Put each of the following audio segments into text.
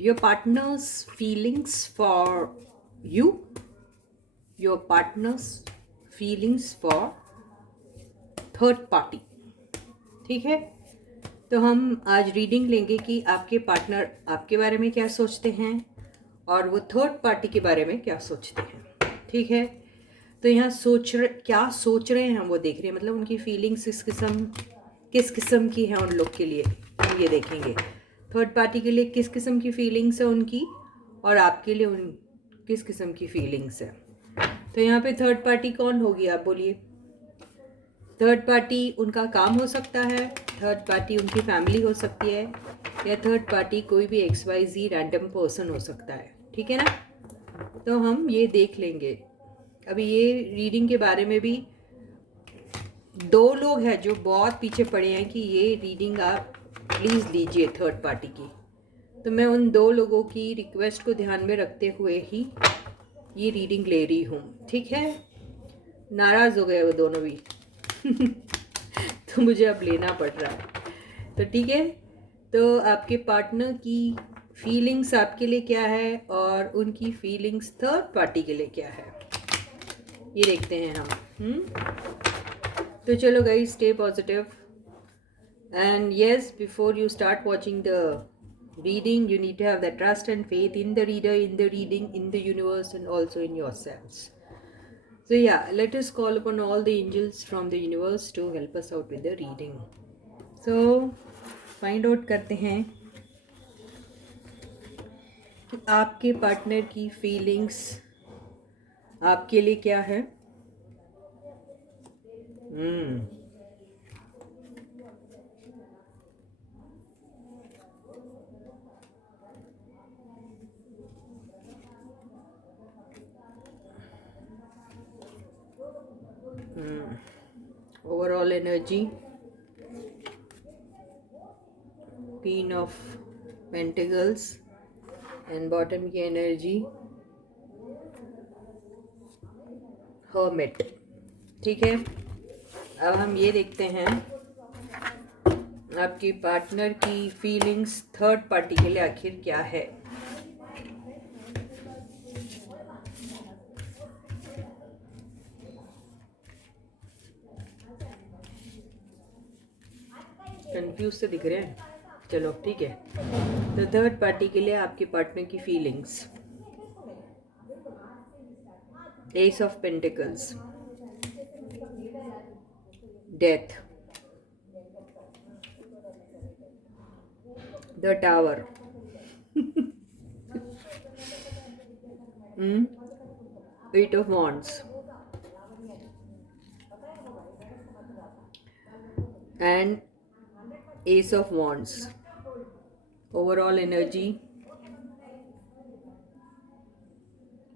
your partner's feelings for you, your partner's feelings for third party. ठीक है, तो हम आज रीडिंग लेंगे कि आपके पार्टनर आपके बारे में क्या सोचते हैं और वो थर्ड पार्टी के बारे में क्या सोचते हैं। ठीक है, तो यहाँ क्या सोच रहे हैं हम वो देख रहे हैं, मतलब उनकी फीलिंग्स किस किस्म की हैं उन लोग के लिए हम ये देखेंगे। थर्ड पार्टी के लिए किस किस्म की फीलिंग्स है उनकी और आपके लिए उन किस किस्म की फीलिंग्स है। तो यहाँ पे थर्ड पार्टी कौन होगी, आप बोलिए। थर्ड पार्टी उनका काम हो सकता है, थर्ड पार्टी उनकी फैमिली हो सकती है, या थर्ड पार्टी कोई भी XYZ रैंडम पर्सन हो सकता है। ठीक है ना, तो हम ये देख लेंगे। अभी ये रीडिंग के बारे में भी दो लोग हैं जो बहुत पीछे पड़े हैं कि ये रीडिंग आप प्लीज़ लीजिए थर्ड पार्टी की। तो मैं उन दो लोगों की रिक्वेस्ट को ध्यान में रखते हुए ही ये रीडिंग ले रही हूँ। ठीक है, नाराज़ हो गए वो दोनों भी तो मुझे अब लेना पड़ रहा है। तो ठीक है, तो आपके पार्टनर की फीलिंग्स आपके लिए क्या है और उनकी फीलिंग्स थर्ड पार्टी के लिए क्या है, ये देखते हैं हम। तो चलो guys, stay positive and yes, before you start watching the reading you need to have that trust and faith in the reader, in the reading, in the universe, and also in yourselves. So yeah, let us call upon all the angels from the universe to help us out with the reading. So find out करते हैं कि आपके partner की feelings आपके लिए क्या है। Overall energy, queen of pentacles and bottom की एनर्जी हर्मिट। ठीक है, अब हम ये देखते हैं आपकी पार्टनर की फीलिंग्स थर्ड पार्टी के लिए आखिर क्या है। कंफ्यूज से दिख रहे हैं, चलो ठीक है। तो थर्ड पार्टी के लिए आपके पार्टनर की feelings, ace of pentacles, death, the tower, eight of wands and ace of wands. Overall energy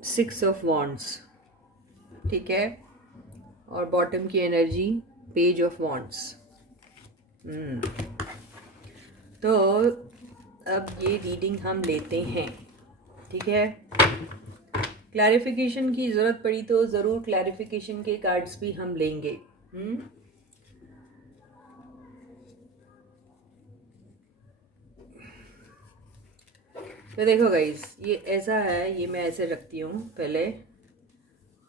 6 of wands. ठीक है, और बॉटम की एनर्जी पेज ऑफ वॉन्ड्स। तो अब ये रीडिंग हम लेते हैं। ठीक है, क्लैरिफिकेशन की ज़रूरत पड़ी तो ज़रूर क्लैरिफिकेशन के कार्ड्स भी हम लेंगे। तो देखो गाइस, ये ऐसा है, ये मैं ऐसे रखती हूँ पहले,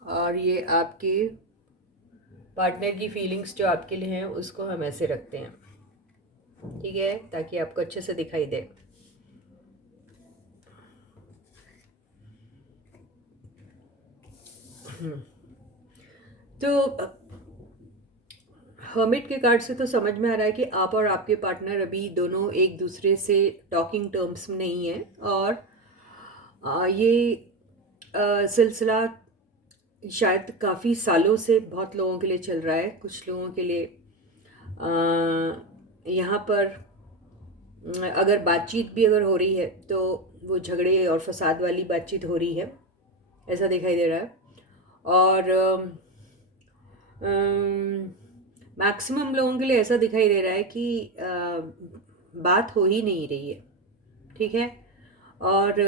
और ये आपके पार्टनर की फीलिंग्स जो आपके लिए हैं उसको हम ऐसे रखते हैं। ठीक है, ताकि आपको अच्छे से दिखाई दे। तो हर्मिट के कार्ड से तो समझ में आ रहा है कि आप और आपके पार्टनर अभी दोनों एक दूसरे से टॉकिंग टर्म्स में नहीं हैं, और ये सिलसिला शायद काफ़ी सालों से बहुत लोगों के लिए चल रहा है। कुछ लोगों के लिए यहाँ पर अगर बातचीत भी अगर हो रही है तो वो झगड़े और फसाद वाली बातचीत हो रही है, ऐसा दिखाई दे रहा है। और मैक्सिमम लोगों के लिए ऐसा दिखाई दे रहा है कि बात हो ही नहीं रही है। ठीक है, और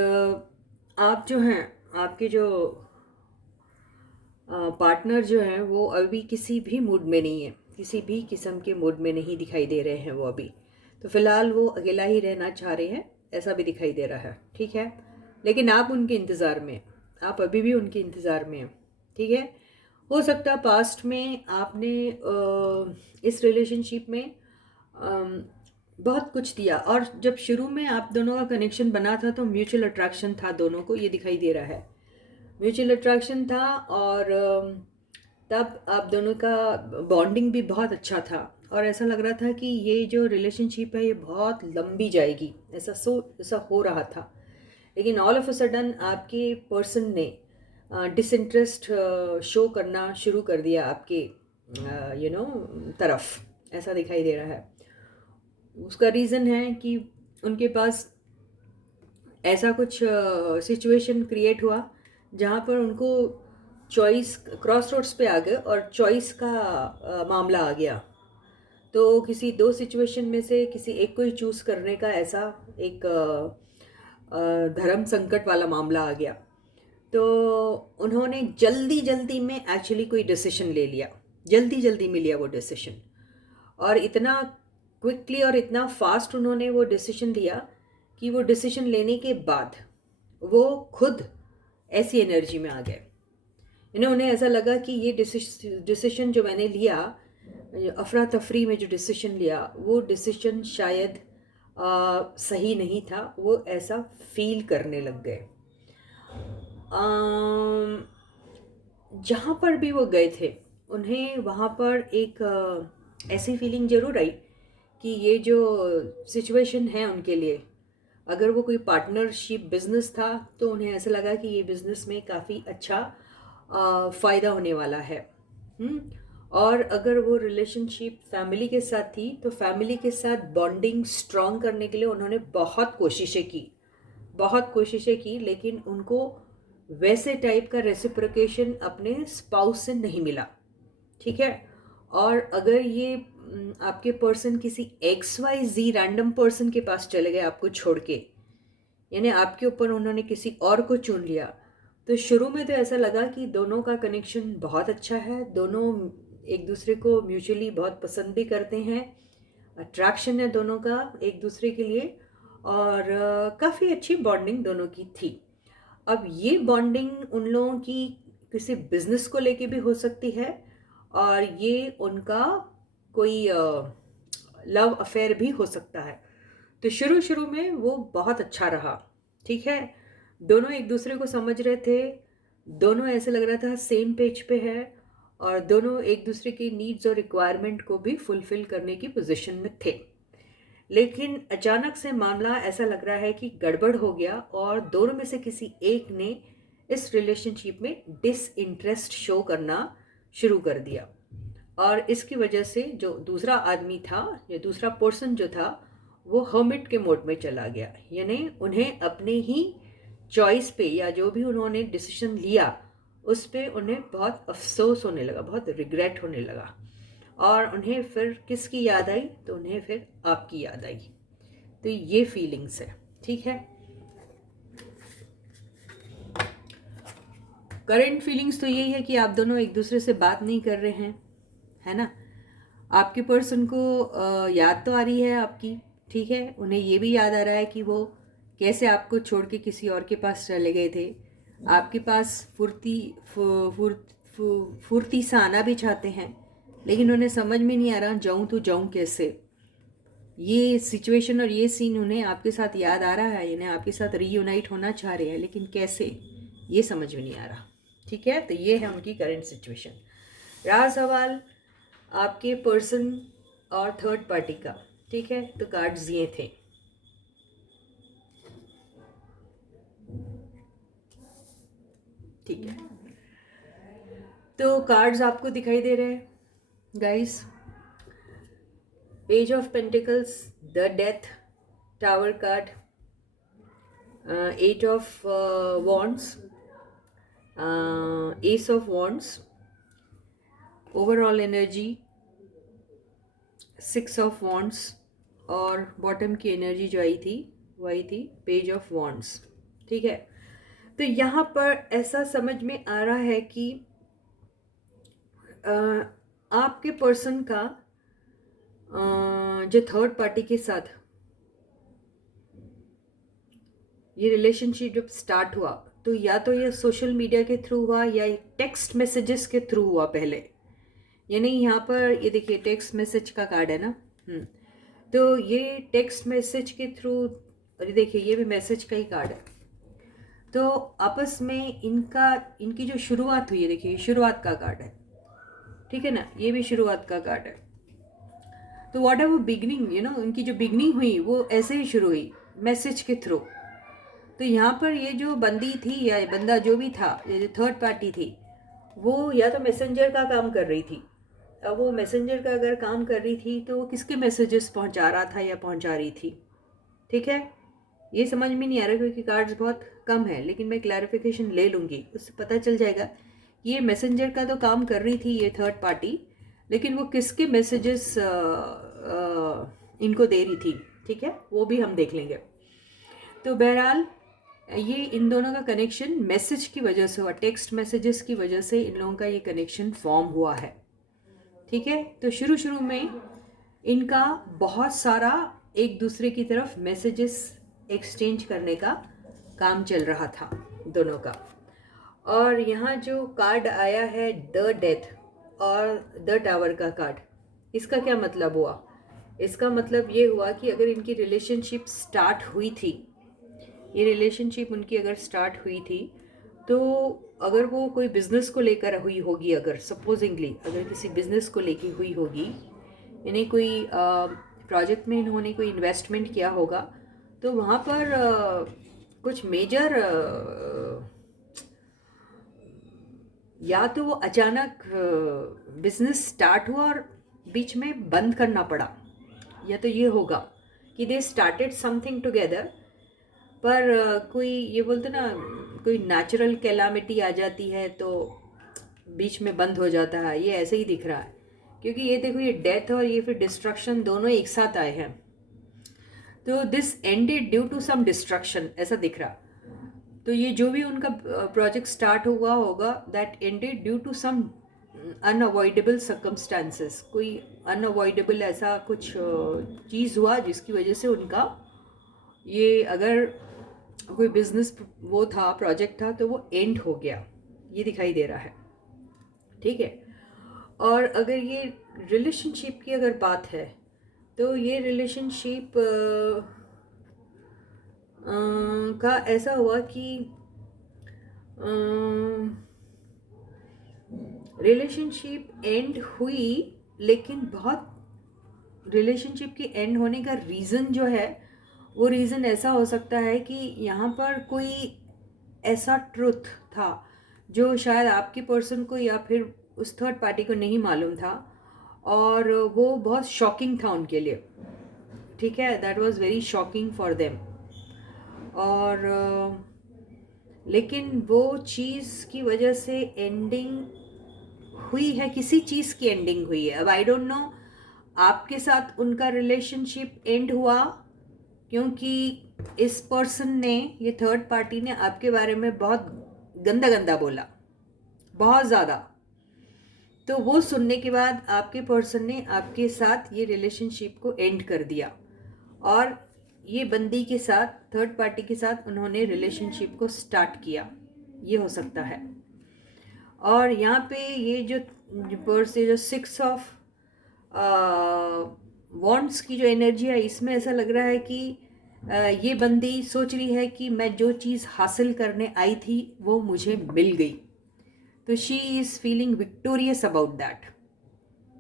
आप जो हैं, आपके जो पार्टनर जो हैं वो अभी किसी भी मूड में नहीं है, किसी भी किस्म के मूड में नहीं दिखाई दे रहे हैं वो अभी। तो फ़िलहाल वो अकेला ही रहना चाह रहे हैं ऐसा भी दिखाई दे रहा है, ठीक है। लेकिन आप उनके इंतज़ार में, आप अभी भी उनके इंतज़ार में हैं, ठीक है। हो सकता है पास्ट में आपने इस रिलेशनशिप में बहुत कुछ दिया, और जब शुरू में आप दोनों का कनेक्शन बना था तो म्यूचुअल अट्रैक्शन था दोनों को, ये दिखाई दे रहा है। म्यूचुअल अट्रैक्शन था, और तब आप दोनों का बॉन्डिंग भी बहुत अच्छा था, और ऐसा लग रहा था कि ये जो रिलेशनशिप है ये बहुत लंबी जाएगी, ऐसा हो रहा था। लेकिन ऑल ऑफ अ सडन आपके पर्सन ने डिसइंटरेस्ट शो करना शुरू कर दिया आपके तरफ, ऐसा दिखाई दे रहा है। उसका रीज़न है कि उनके पास ऐसा कुछ सिचुएशन क्रिएट हुआ जहाँ पर उनको चॉइस, क्रॉस रोड्स पे आ गए और चॉइस का मामला आ गया। तो किसी दो सिचुएशन में से किसी एक को ही चूज़ करने का ऐसा एक धर्म संकट वाला मामला आ गया। तो उन्होंने जल्दी जल्दी में एक्चुअली कोई डिसीजन ले लिया, जल्दी जल्दी में लिया वो डिसीजन, और इतना क्विकली और इतना फास्ट उन्होंने वो डिसीजन लिया कि वो डिसीजन लेने के बाद वो खुद ऐसी एनर्जी में आ गए। उन्हें ऐसा लगा कि ये डिसीजन जो मैंने लिया, अफरा तफरी में जो डिसीजन लिया, वो डिसीजन शायद सही नहीं था, वो ऐसा फील करने लग गए। जहाँ पर भी वो गए थे उन्हें वहाँ पर एक ऐसी फीलिंग ज़रूर आई कि ये जो सिचुएशन है उनके लिए, अगर वो कोई पार्टनरशिप बिजनेस था तो उन्हें ऐसा लगा कि ये बिजनेस में काफ़ी अच्छा फ़ायदा होने वाला है। और अगर वो रिलेशनशिप फैमिली के साथ थी तो फैमिली के साथ बॉन्डिंग स्ट्रॉन्ग करने के लिए उन्होंने बहुत कोशिशें की, लेकिन उनको वैसे टाइप का रेसिप्रोकेशन अपने स्पाउस से नहीं मिला, ठीक है। और अगर ये आपके पर्सन किसी XYZ रैंडम पर्सन के पास चले गए आपको छोड़ के, यानी आपके ऊपर उन्होंने किसी और को चुन लिया, तो शुरू में तो ऐसा लगा कि दोनों का कनेक्शन बहुत अच्छा है, दोनों एक दूसरे को म्यूचुअली बहुत पसंद भी करते हैं, अट्रैक्शन है दोनों का एक दूसरे के लिए, और काफ़ी अच्छी बॉन्डिंग दोनों की थी। अब ये बॉन्डिंग उन लोगों की किसी बिजनेस को लेके भी हो सकती है, और ये उनका कोई लव अफेयर भी हो सकता है। तो शुरू शुरू में वो बहुत अच्छा रहा, ठीक है। दोनों एक दूसरे को समझ रहे थे, दोनों ऐसे लग रहा था सेम पेज पे है, और दोनों एक दूसरे की नीड्स और रिक्वायरमेंट को भी फुलफिल करने की पोजीशन में थे। लेकिन अचानक से मामला ऐसा लग रहा है कि गड़बड़ हो गया, और दोनों में से किसी एक ने इस रिलेशनशिप में डिसइंटरेस्ट शो करना शुरू कर दिया, और इसकी वजह से जो दूसरा आदमी था या दूसरा पर्सन जो था वो हर्मिट के मोड में चला गया, यानी उन्हें अपने ही चॉइस पे या जो भी उन्होंने डिसीजन लिया उस पे उन्हें बहुत अफसोस होने लगा, बहुत रिग्रेट होने लगा, और उन्हें फिर किसकी याद आई, तो उन्हें फिर आपकी याद आई। तो ये फीलिंग्स है, ठीक है। करंट फीलिंग्स तो यही है कि आप दोनों एक दूसरे से बात नहीं कर रहे हैं, है ना। आपके पर्सन को याद तो आ रही है आपकी, ठीक है, उन्हें ये भी याद आ रहा है कि वो कैसे आपको छोड़ के किसी और के पास चले गए थे। आपके पास फुर्ती से आना भी चाहते हैं, लेकिन उन्हें समझ में नहीं आ रहा जाऊं तो जाऊं कैसे। ये सिचुएशन और ये सीन उन्हें आपके साथ याद आ रहा है, इन्हें आपके साथ रीयूनाइट होना चाह रहे हैं, लेकिन कैसे ये समझ में नहीं आ रहा, ठीक है। तो ये है उनकी करंट सिचुएशन। रहा सवाल आपके पर्सन और थर्ड पार्टी का, ठीक है। तो कार्ड्स ये थे, ठीक है। तो कार्ड्स आपको दिखाई दे रहे हैं guys, page of pentacles, the death, tower card, eight of wands, ace of wands, overall energy 6 of wands, और बॉटम की एनर्जी जो आई थी वो आई थी पेज ऑफ वॉन्ड्स, ठीक है। तो यहाँ पर ऐसा समझ में आ रहा है कि आपके पर्सन का जो थर्ड पार्टी के साथ ये रिलेशनशिप जब स्टार्ट हुआ तो या तो ये सोशल मीडिया के थ्रू हुआ या टेक्स्ट मैसेजेस के थ्रू हुआ पहले। यानी यहाँ पर ये देखिए टेक्स्ट मैसेज का कार्ड है ना। तो ये टेक्स्ट मैसेज के थ्रू, और ये देखिए ये भी मैसेज का ही कार्ड है। तो आपस में इनकी जो शुरुआत हुई है, देखिए ये शुरुआत का कार्ड है, ठीक है ना, ये भी शुरुआत का कार्ड है। तो वॉट एवर बिगनिंग, इनकी जो बिगनिंग हुई वो ऐसे ही शुरू हुई, मैसेज के थ्रू। तो यहाँ पर ये जो बंदी थी या बंदा जो भी था, ये जो थर्ड पार्टी थी, वो या तो मैसेंजर का काम कर रही थी। अब वो मैसेंजर का अगर काम कर रही थी तो वो किसके मैसेजेस पहुँचा रहा था या पहुँचा रही थी, ठीक है। ये समझ में नहीं आ रहा क्योंकि कार्ड्स बहुत कम है, लेकिन मैं क्लैरिफिकेशन ले लूँगी, उससे पता चल जाएगा कि ये मैसेंजर का तो काम कर रही थी ये थर्ड पार्टी, लेकिन वो किसके मैसेजेस इनको दे रही थी, ठीक है, वो भी हम देख लेंगे। तो बहरहाल ये इन दोनों का कनेक्शन मैसेज की वजह से हुआ, टेक्स्ट मैसेजेस की वजह से इन लोगों का ये कनेक्शन फॉर्म हुआ है, ठीक है। तो शुरू शुरू में इनका बहुत सारा एक दूसरे की तरफ मैसेजेस एक्सचेंज करने का काम चल रहा था दोनों का। और यहाँ जो कार्ड आया है द डेथ और द टावर का कार्ड, इसका क्या मतलब हुआ? इसका मतलब ये हुआ कि अगर इनकी रिलेशनशिप स्टार्ट हुई थी, ये रिलेशनशिप उनकी अगर स्टार्ट हुई थी, तो अगर वो कोई बिज़नेस को लेकर हुई होगी, अगर सपोजिंगली अगर किसी बिज़नेस को लेकर हुई होगी, यानी कोई प्रोजेक्ट में इन्होंने कोई इन्वेस्टमेंट किया होगा, तो वहाँ पर कुछ मेजर या तो वो अचानक बिजनेस स्टार्ट हुआ और बीच में बंद करना पड़ा, या तो ये होगा कि दे स्टार्टेड समथिंग टुगेदर, पर कोई ये बोलते ना, कोई नेचुरल कैलामिटी आ जाती है तो बीच में बंद हो जाता है, ये ऐसे ही दिख रहा है। क्योंकि ये देखो ये डेथ और ये फिर डिस्ट्रक्शन दोनों एक साथ आए हैं, तो this ended due to some destruction, ऐसा दिख रहा। तो ये जो भी उनका प्रोजेक्ट स्टार्ट हुआ होगा, that ended due to some unavoidable circumstances, कोई अनअवॉइडेबल ऐसा कुछ चीज़ हुआ जिसकी वजह से उनका ये, अगर कोई बिजनेस वो था, प्रोजेक्ट था, तो वो एंड हो गया, ये दिखाई दे रहा है, ठीक है। और अगर ये रिलेशनशिप की अगर बात है, तो ये रिलेशनशिप का ऐसा हुआ कि रिलेशनशिप एंड हुई, लेकिन बहुत रिलेशनशिप की एंड होने का रीज़न जो है, वो रीज़न ऐसा हो सकता है कि यहाँ पर कोई ऐसा ट्रुथ था जो शायद आपके पर्सन को या फिर उस थर्ड पार्टी को नहीं मालूम था, और वो बहुत शॉकिंग था उनके लिए, ठीक है, that was very shocking for them. और लेकिन वो चीज़ की वजह से एंडिंग हुई है, किसी चीज़ की एंडिंग हुई है। अब आई डोंट नो आपके साथ उनका रिलेशनशिप एंड हुआ क्योंकि इस पर्सन ने, ये थर्ड पार्टी ने आपके बारे में बहुत गंदा गंदा बोला, बहुत ज़्यादा। तो वो सुनने के बाद आपके पर्सन ने आपके साथ ये रिलेशनशिप को एंड कर दिया, और ये बंदी के साथ, थर्ड पार्टी के साथ उन्होंने रिलेशनशिप को स्टार्ट किया, ये हो सकता है। और यहाँ पे ये जो पर्स, ये जो 6 ऑफ वॉन्ड्स की जो एनर्जी है, इसमें ऐसा लग रहा है कि ये बंदी सोच रही है कि मैं जो चीज़ हासिल करने आई थी वो मुझे मिल गई, तो she is feeling victorious about that,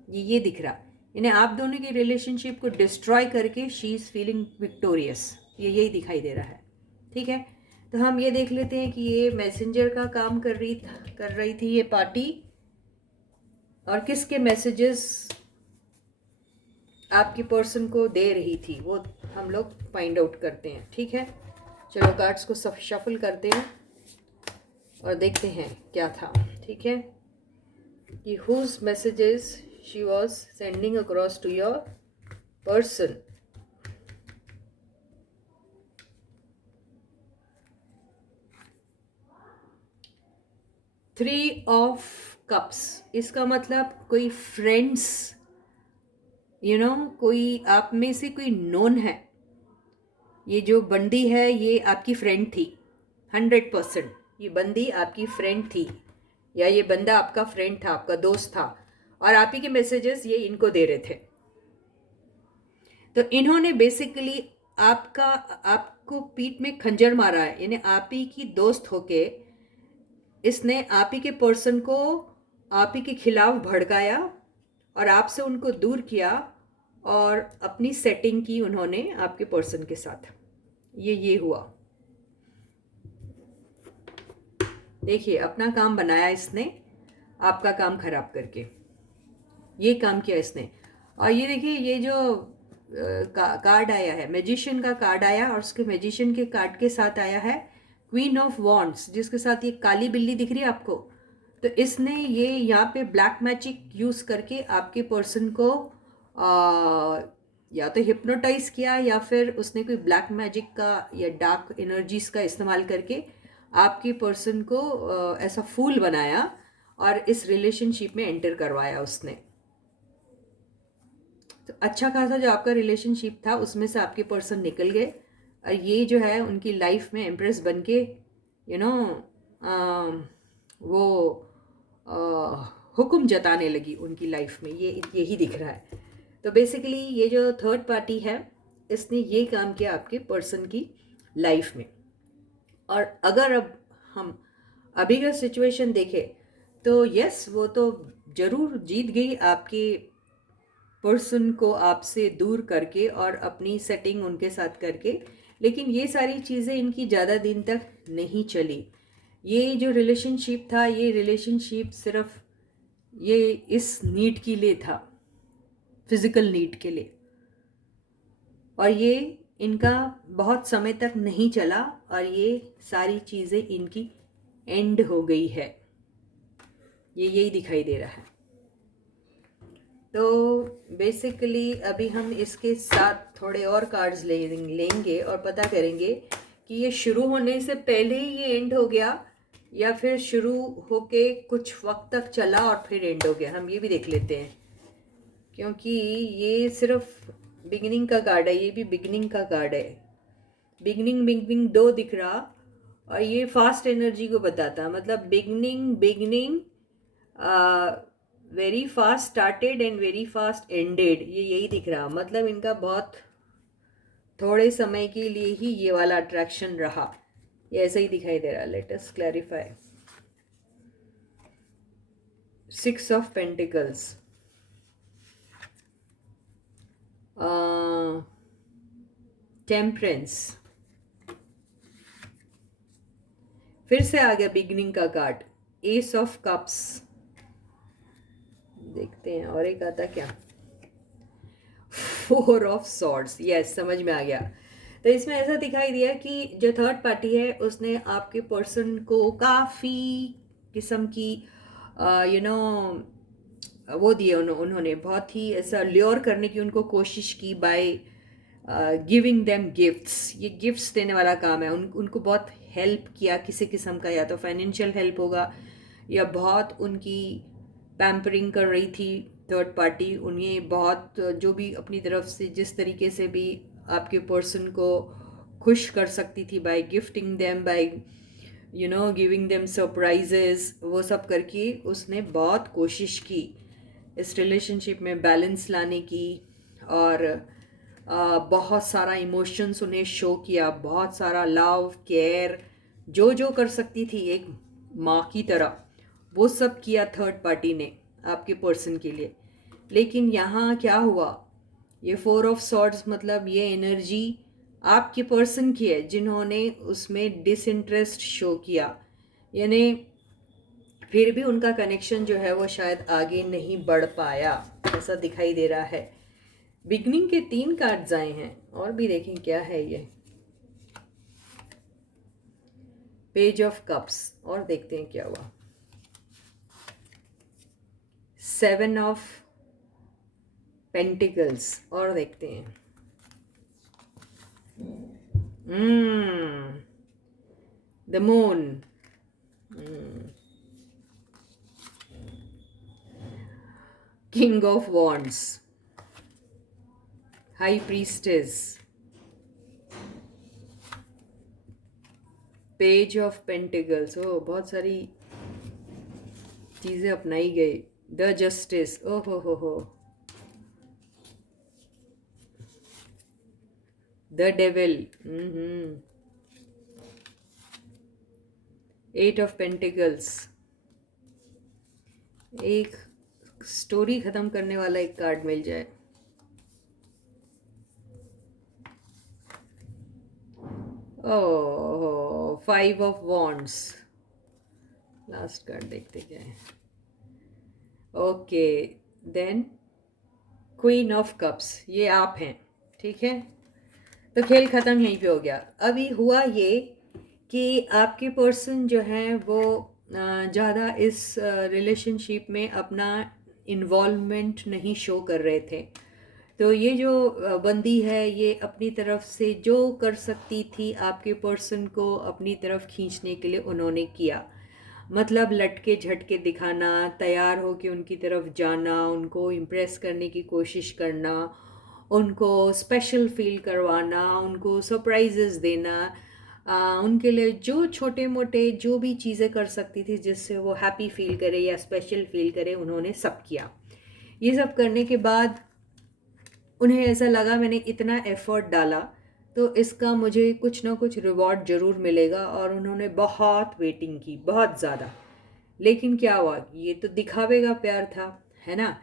ये दिख रहा। यानी आप दोनों की रिलेशनशिप को डिस्ट्रॉय करके शी इज़ फीलिंग विक्टोरियस, ये यही दिखाई दे रहा है, ठीक है। तो हम ये देख लेते हैं कि ये मैसेंजर का काम कर रही थी ये पार्टी, और किसके मैसेजेस आपकी पर्सन को दे रही थी, वो हम लोग फाइंड आउट करते हैं, ठीक है। चलो कार्ड्स को शफल करते हैं और देखते हैं क्या था, ठीक है, कि whose messages she was sending across to your person. Three of cups, इसका मतलब कोई फ्रेंड्स, कोई आप में से कोई नोन है ये जो बंदी है ये आपकी फ्रेंड थी, 100%। ये बंदी आपकी फ्रेंड थी, या ये बंदा आपका फ्रेंड था, आपका दोस्त था, और आप ही के मैसेजेस ये इनको दे रहे थे। तो इन्होंने बेसिकली आपको पीठ में खंजर मारा है, यानी आप ही की दोस्त होके इसने आप ही के पर्सन को आप ही के खिलाफ भड़काया और आपसे उनको दूर किया और अपनी सेटिंग की उन्होंने आपके पर्सन के साथ। ये हुआ। देखिए, अपना काम बनाया इसने, आपका काम खराब करके ये काम किया इसने। और ये देखिए, ये जो कार्ड आया है, मैजिशियन का कार्ड आया, और उसके मैजिशियन के कार्ड के साथ आया है क्वीन ऑफ वॉन्ड्स, जिसके साथ ये काली बिल्ली दिख रही है आपको। तो इसने ये यहाँ पे ब्लैक मैजिक यूज करके आपके पर्सन को या तो हिप्नोटाइज किया, या फिर उसने कोई ब्लैक मैजिक का या डार्क एनर्जीज का इस्तेमाल करके आपके पर्सन को ऐसा फूल बनाया और इस रिलेशनशिप में एंटर करवाया उसने। तो अच्छा खासा जो आपका रिलेशनशिप था उसमें से आपके पर्सन निकल गए, और ये जो है उनकी लाइफ में एम्प्रेस बन के वो हुक्म जताने लगी उनकी लाइफ में, ये यही दिख रहा है। तो बेसिकली ये जो थर्ड पार्टी है इसने ये काम किया आपके पर्सन की लाइफ में। और अगर अब हम अभी का सिचुएशन देखें तो यस, वो तो ज़रूर जीत गई आपके पर्सन को आपसे दूर करके और अपनी सेटिंग उनके साथ करके, लेकिन ये सारी चीज़ें इनकी ज़्यादा दिन तक नहीं चली। ये जो रिलेशनशिप था, ये रिलेशनशिप सिर्फ ये इस नीड के लिए था, फिजिकल नीड के लिए, और ये इनका बहुत समय तक नहीं चला, और ये सारी चीज़ें इनकी एंड हो गई है, ये यही दिखाई दे रहा है। तो बेसिकली अभी हम इसके साथ थोड़े और कार्ड्स लेंगे और पता करेंगे कि ये शुरू होने से पहले ही ये एंड हो गया, या फिर शुरू होके कुछ वक्त तक चला और फिर एंड हो गया। हम ये भी देख लेते हैं, क्योंकि ये सिर्फ बिगिनिंग का कार्ड है, ये भी बिगिनिंग का कार्ड है। बिगिनिंग बिगिनिंग दो दिख रहा, और ये फास्ट एनर्जी को बताता, मतलब beginning very fast started and very fast ended, ये यही दिख रहा। मतलब इनका बहुत थोड़े समय के लिए ही ये वाला अट्रैक्शन रहा, ये ऐसा ही दिखाई दे रहा। Let us clarify. 6 of pentacles, temperance, फिर से आ गया बिगिनिंग का कार्ड, एस ऑफ कप्स। देखते हैं और एक आता क्या, 4 ऑफ सॉर्ड्स। यस, समझ में आ गया। तो इसमें ऐसा दिखाई दिया कि जो थर्ड पार्टी है उसने आपके पर्सन को काफ़ी किस्म की वो दिए, उन्होंने बहुत ही ऐसा ल्योर करने की उनको कोशिश की बाय गिविंग देम गिफ्ट्स। ये गिफ्ट्स देने वाला काम है। उनको बहुत हेल्प किया किसी किस्म का, या तो फाइनेंशियल हेल्प होगा, या बहुत उनकी पैम्परिंग कर रही थी थर्ड पार्टी। उन्हें बहुत जो भी अपनी तरफ से जिस तरीके से भी आपके पर्सन को खुश कर सकती थी, by gifting them, by giving them surprises, वो सब करके उसने बहुत कोशिश की इस रिलेशनशिप में बैलेंस लाने की, और बहुत सारा इमोशंस उन्हें शो किया, बहुत सारा लव केयर जो जो कर सकती थी एक माँ की तरह, वो सब किया थर्ड पार्टी ने आपके पर्सन के लिए। लेकिन यहाँ क्या हुआ, ये 4 ऑफ सॉर्ड्स, मतलब ये एनर्जी आपके पर्सन की है जिन्होंने उसमें डिसइंटरेस्ट शो किया, यानी फिर भी उनका कनेक्शन जो है वो शायद आगे नहीं बढ़ पाया, ऐसा दिखाई दे रहा है। बिगनिंग के 3 कार्ड्स आए हैं, और भी देखें क्या है ये, पेज ऑफ कप्स, और देखते हैं क्या हुआ, 7 ऑफ पेंटिकल्स, और देखते हैं the moon, king of wands, high priestess, page of pentacles, ओ बहुत सारी चीज़ें अपनाई गई। द जस्टिस, ओ हो, the devil, eight of pentacles, एक स्टोरी ख़त्म करने वाला एक कार्ड मिल जाए। Oh, five of wands, last card देखते क्या है। Okay, then queen of cups, ये आप हैं, ठीक है। तो खेल ख़त्म यहीं पे हो गया। अभी हुआ ये कि आपके पर्सन जो हैं वो ज़्यादा इस रिलेशनशिप में अपना इन्वॉल्वमेंट नहीं शो कर रहे थे। तो ये जो बंदी है ये अपनी तरफ से जो कर सकती थी आपके पर्सन को अपनी तरफ खींचने के लिए उन्होंने किया। मतलब लटके झटके दिखाना, तैयार हो के उनकी तरफ जाना, उनको इम्प्रेस करने की कोशिश करना, उनको स्पेशल फील करवाना, उनको सरप्राइजेस देना, उनके लिए जो छोटे मोटे जो भी चीज़ें कर सकती थी जिससे वो हैप्पी फील करे या स्पेशल फील करे, उन्होंने सब किया। ये सब करने के बाद उन्हें ऐसा लगा मैंने इतना एफर्ट डाला तो इसका मुझे कुछ ना कुछ रिवॉर्ड ज़रूर मिलेगा, और उन्होंने बहुत वेटिंग की, बहुत ज़्यादा। लेकिन क्या हुआ, ये तो दिखावे का प्यार था, है ना।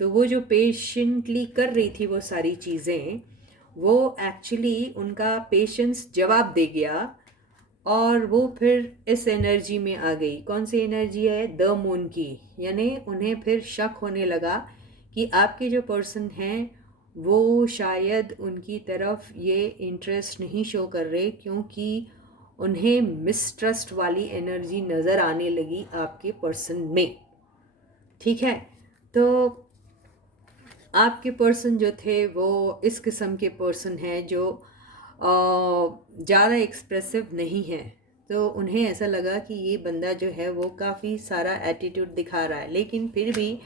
तो वो जो पेशेंटली कर रही थी वो सारी चीज़ें, वो एक्चुअली उनका पेशेंस जवाब दे गया, और वो फिर इस एनर्जी में आ गई। कौन सी एनर्जी है? द मून की। यानी उन्हें फिर शक होने लगा कि आपके जो पर्सन हैं वो शायद उनकी तरफ ये इंटरेस्ट नहीं शो कर रहे, क्योंकि उन्हें मिसट्रस्ट वाली एनर्जी नज़र आने लगी आपके पर्सन में, ठीक है। तो आपके पर्सन जो थे वो इस किस्म के पर्सन हैं जो ज़्यादा एक्सप्रेसिव नहीं है। तो उन्हें ऐसा लगा कि ये बंदा जो है वो काफ़ी सारा एटीट्यूड दिखा रहा है, लेकिन फिर भी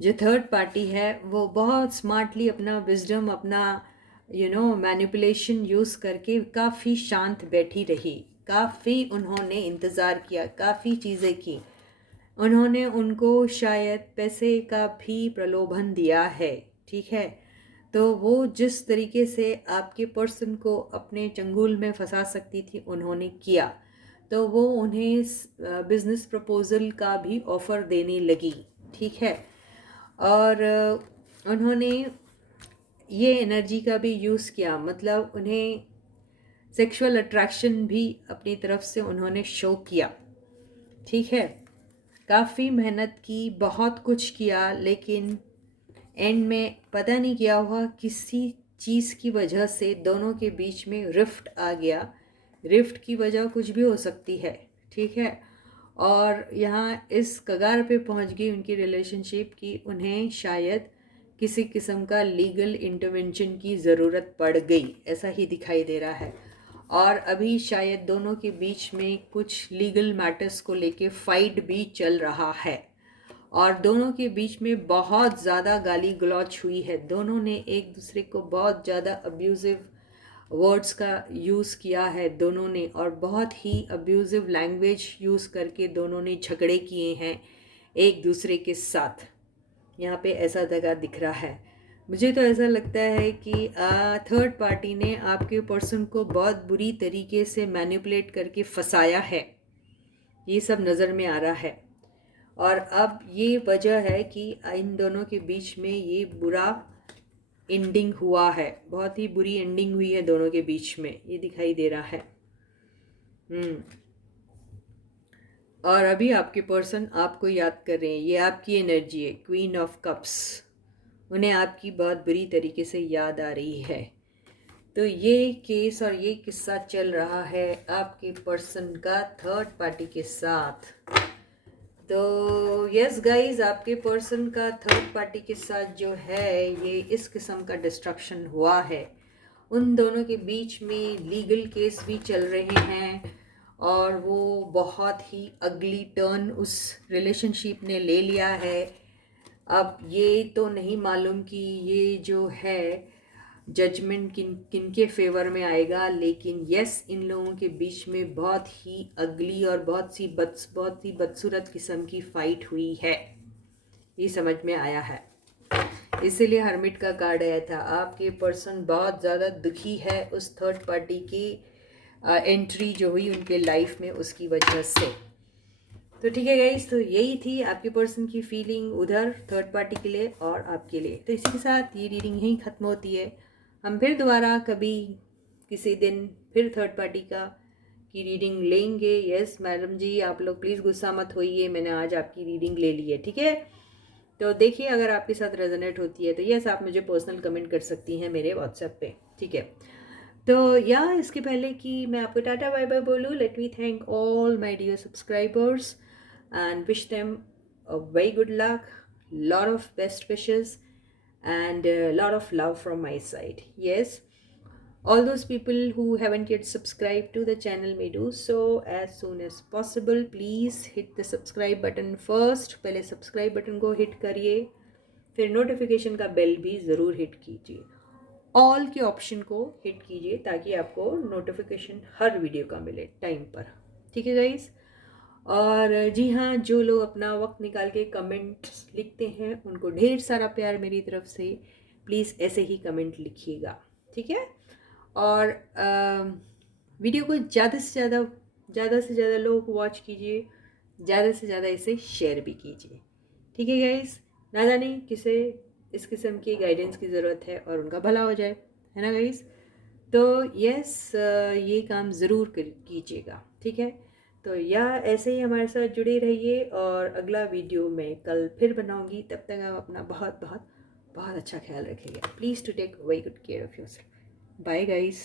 जो थर्ड पार्टी है वो बहुत स्मार्टली अपना विजडम, अपना मैनिपुलेशन यूज़ करके काफ़ी शांत बैठी रही। काफ़ी उन्होंने इंतज़ार किया, काफ़ी चीज़ें की। उन्होंने उनको शायद पैसे का भी प्रलोभन दिया है, ठीक है। तो वो जिस तरीके से आपके पर्सन को अपने चंगुल में फंसा सकती थी उन्होंने किया। तो वो उन्हें बिजनेस प्रपोजल का भी ऑफ़र देने लगी, ठीक है। और उन्होंने ये एनर्जी का भी यूज़ किया, मतलब उन्हें सेक्सुअल अट्रैक्शन भी अपनी तरफ से उन्होंने शो किया, ठीक है। काफ़ी मेहनत की, बहुत कुछ किया, लेकिन एंड में पता नहीं क्या हुआ, किसी चीज़ की वजह से दोनों के बीच में रिफ्ट आ गया। रिफ्ट की वजह कुछ भी हो सकती है, ठीक है। और यहाँ इस कगार पे पहुँच गई उनकी रिलेशनशिप की उन्हें शायद किसी किस्म का लीगल इंटरवेंशन की ज़रूरत पड़ गई, ऐसा ही दिखाई दे रहा है। और अभी शायद दोनों के बीच में कुछ लीगल मैटर्स को लेके फाइट भी चल रहा है, और दोनों के बीच में बहुत ज़्यादा गाली गलौच हुई है। दोनों ने एक दूसरे को बहुत ज़्यादा अब्यूज़िव वर्ड्स का यूज़ किया है दोनों ने, और बहुत ही अब्यूज़िव लैंग्वेज यूज़ करके दोनों ने झगड़े किए हैं एक दूसरे के साथ। यहाँ पे ऐसा जगह दिख रहा है। मुझे तो ऐसा लगता है कि थर्ड पार्टी ने आपके पर्सन को बहुत बुरी तरीके से मैनिपुलेट करके फंसाया है, ये सब नज़र में आ रहा है। और अब ये वजह है कि इन दोनों के बीच में ये बुरा एंडिंग हुआ है, बहुत ही बुरी एंडिंग हुई है दोनों के बीच में, ये दिखाई दे रहा है। और अभी आपके पर्सन आपको याद कर रहे हैं, ये आपकी एनर्जी है, क्वीन ऑफ कप्स। उन्हें आपकी बहुत बुरी तरीके से याद आ रही है। तो ये केस और ये किस्सा चल रहा है आपके पर्सन का थर्ड पार्टी के साथ। तो यस गाइस, आपके पर्सन का थर्ड पार्टी के साथ जो है ये इस किस्म का डिस्ट्रक्शन हुआ है। उन दोनों के बीच में लीगल केस भी चल रहे हैं, और वो बहुत ही अगली टर्न उस रिलेशनशिप ने ले लिया है। अब ये तो नहीं मालूम कि ये जो है जजमेंट किन किन के फेवर में आएगा, लेकिन यस, इन लोगों के बीच में बहुत ही अगली और बहुत ही बदसूरत किस्म की फाइट हुई है, ये समझ में आया है। इसीलिए हर्मिट का कार्ड आया था। आपके पर्सन बहुत ज़्यादा दुखी है उस थर्ड पार्टी की एंट्री जो हुई उनके लाइफ में, उसकी वजह से। तो ठीक है गाइस, तो यही थी आपके पर्सन की फीलिंग उधर थर्ड पार्टी के लिए और आपके लिए। तो इसी के साथ ये रीडिंग यहीं ख़त्म होती है। हम फिर दोबारा कभी किसी दिन फिर थर्ड पार्टी की रीडिंग लेंगे। यस मैडम जी, आप लोग प्लीज़ गुस्सा मत होइए, मैंने आज आपकी रीडिंग ले ली है, ठीक है। तो देखिए, अगर आपके साथ रेजोनेट होती है तो यस, आप मुझे पर्सनल कमेंट कर सकती हैं मेरे व्हाट्सएप पे, ठीक है। तो या इसके पहले कि मैं आपको टाटा बाय बाय बोलूँ, let me thank all my dear subscribers and wish them a very good luck, lot of best wishes, and a lot of love from my side. Yes, all those people who haven't yet subscribed to the channel may do so as soon as possible. Please hit the subscribe button first. पहले subscribe button को hit करिए, फिर notification का bell भी ज़रूर hit कीजिए, all के option को हिट कीजिए ताकि आपको नोटिफिकेशन हर वीडियो का मिले टाइम पर, ठीक है गाइस। और जी हाँ, जो लोग अपना वक्त निकाल के कमेंट्स लिखते हैं उनको ढेर सारा प्यार मेरी तरफ से। प्लीज़ ऐसे ही कमेंट लिखिएगा, ठीक है। और वीडियो को ज़्यादा से ज़्यादा लोग वॉच कीजिए, ज़्यादा से ज़्यादा इसे शेयर भी कीजिए, ठीक है गाइस। ना जाने किसे इस किस्म की गाइडेंस की ज़रूरत है और उनका भला हो जाए, है ना गाइस। तो यस, ये काम ज़रूर कीजिएगा, ठीक है। तो या ऐसे ही हमारे साथ जुड़े रहिए और अगला वीडियो मैं कल फिर बनाऊंगी। तब तक आप अपना बहुत बहुत बहुत अच्छा ख्याल रखिएगा। Please to take very good care of yourself. Bye guys.